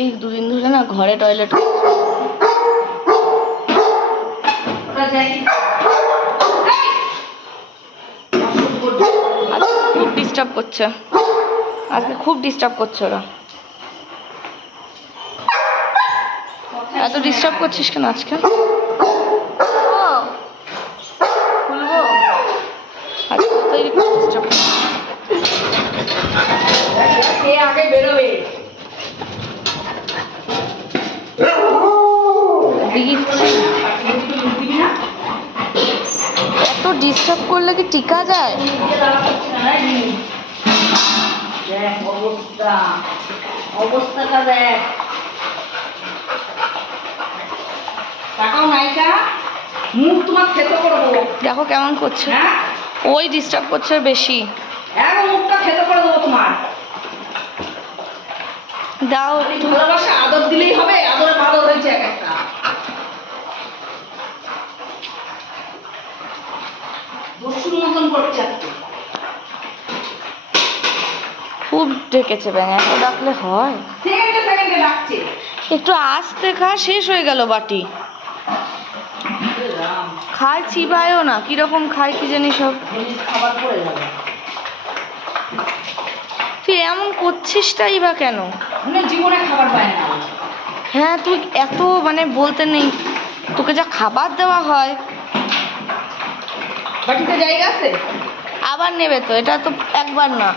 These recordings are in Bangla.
এই দুদিন ধরে না ঘরে টয়লেট খুব ডিস্টার্ব করছে। আজকে খুব ডিস্টার্ব করছে ওরা। এত ডিস্টার্ব করছিস কেন আজকে? খুলবো আজকে তো ডিস্টার্ব এত ডিস্টার্ব করলে কি টিকা যায়? অবস্থা। অবস্থাটা দেখ। টাকাও নাইকা মুখ তোমার করব দেখো কেমন করছে। হ্যাঁ? ওই ডিস্টার্ব করছে বেশি। এখন মুখটা খেতে করে দেবো তোমার। দাও। ভালোবাসা আদর দিলেই হবে আদরে বাদর হয়েছে এক একটা দস্যুর মতন করছে আজকে। খুব ডেকেছে ব্যাঙ এত ডাকলে হয়। একটু আস্তে খা শেষ হয়ে গেল বাটি। খায় চিবায়ও না কীরকম খায় কি জানি সব। তুই এমন করছিসটাই বা কেন? জীবনে খাবার পায় না হ্যাঁ তুই এত মানে বলতে নেই তোকে যা খাবার দেওয়া হয়। বাটিতে জায়গা আছে? আবার নেবে তো এটা তো একবার না।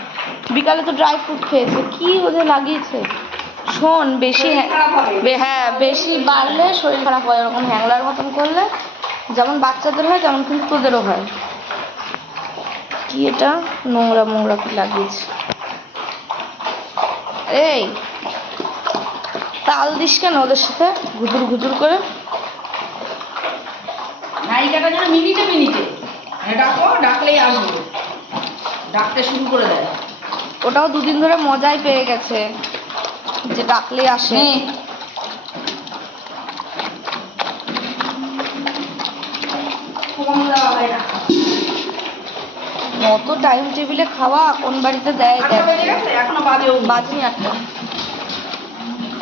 বিকালে তো ড্রাই ফ্রুট খেয়েছে। কি ওদের লাগিয়েছে? শোন বেশি হ্যাঁ হ্যাঁ বেশি বাড়লে শরীর খারাপ হয়। এরকম হ্যাংলার মতন করলে যেমন বাচ্চাদের হয় তেমন কিন্তু তোদেরও হয়। কি এটা? নোংরা মোংরা কি লাগিয়েছে? এই তাল দিস কেন ওদের সাথে? ঘুদুর ঘুদুর করে। নায়িকাটা যেন মিনিটে মিনিটে। মানে ডাকো ডাকলেই আসবে। ডাকতে শুরু করে দেয়। ওটাও দুদিন ধরে মজাই পেয়ে গেছে। যে ডাকলেই আসে। মতো টাইম টেবিলে খাওয়া কোন বাড়িতে দেয় এখনও বাজে বাজনি আটটা।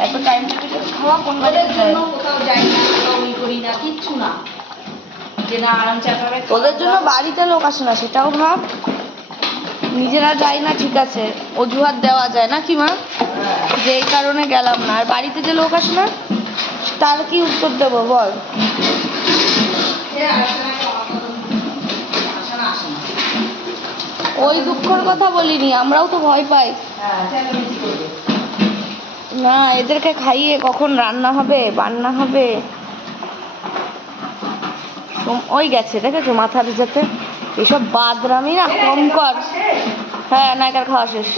এত টাইম টেবিলে খাওয়া কোন বাড়িতে দেয়? কোথাও যাই না কোথাও করি না কিচ্ছু না। যে না আরাম চাপাবে তোদের জন্য বাড়িতে লোক আসে না সেটাও ভাব। নিজেরা যাই না, ঠিক আছে। অজুহাত দেওয়া যায় না কি মা? যে এই কারণে গেলাম না। আর বাড়িতে যে লোক আসে না, তার কি উত্তর দেবো বল? ওই দুঃখের কথা বলিনি, আমরাও তো ভয় পাই। না, এদেরকে খাইয়ে কখন রান্না হবে, বান্না হবে? ওই গেছে, দেখেছ মাথা যেতে এসব বাদরামি না কম কর। হ্যাঁ নায়িকার খাওয়া শেষ।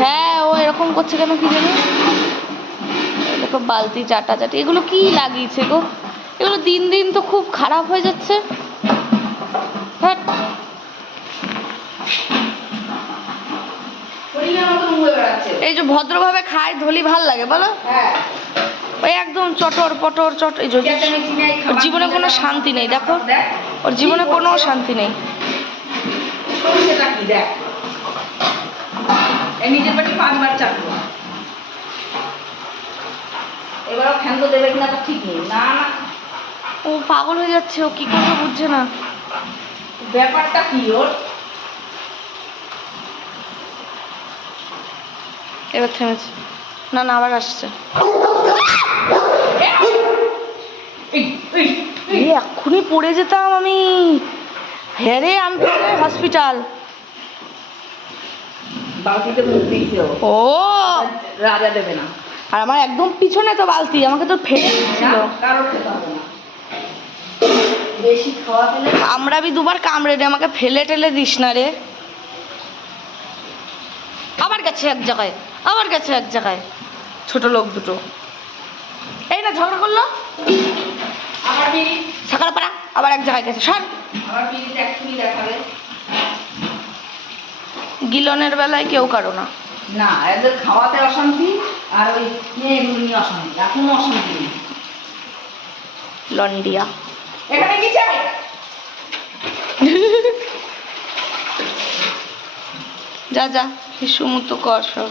হ্যাঁ ও এরকম করছে কেন কি জানি? দেখো বালতি চাটা চাটি এগুলো কি লাগিয়েছে গো? এগুলো দিন দিন তো খুব খারাপ হয়ে যাচ্ছে। হ্যাঁ। এই যে ভদ্রভাবে খায় ধলি ভালো লাগে বলো? হ্যাঁ। ওই একদম চটর পটর চট ওর জীবনে কোনো শান্তি নেই দেখো। ওর জীবনে কোনো শান্তি নেই। সরষেটা কি দেখ এই নিজের বাড়ি পাঁচবার চাপলো এবারও ফ্যান দেবে কিনা তো ঠিক নেই না না ও পাগল হয়ে যাচ্ছে ও কি করবে বুঝছে না। ব্যাপারটা কি ওর? এবার থেমেছে। না না আবার আসছে। এক্ষুনি পড়ে যেতাম আমি। হেরে আমি পড়ে হসপিটাল ও। রাজা দেবে না। আর আমার একদম পিছনে তো বালতি আমাকে তো ফেলে দিচ্ছিল পেলে কামড়াবি দুবার কামড়ে রে আমাকে ফেলে টেলে দিস না রে। আবার গেছে এক জায়গায় আবার গেছে এক জায়গায়। ছোট লোক দুটো। এই না ঝগড়া করল? সকালপাড়া আবার এক জায়গায় গেছে সর। গিলনের বেলায় কেউ কারও না। না এদের খাওয়াতে অশান্তি আর ওই অশান্তি এখনও অশান্তি লন্ডিয়া। এখানে কি চাই? যা যা হিসু মতো কর সব।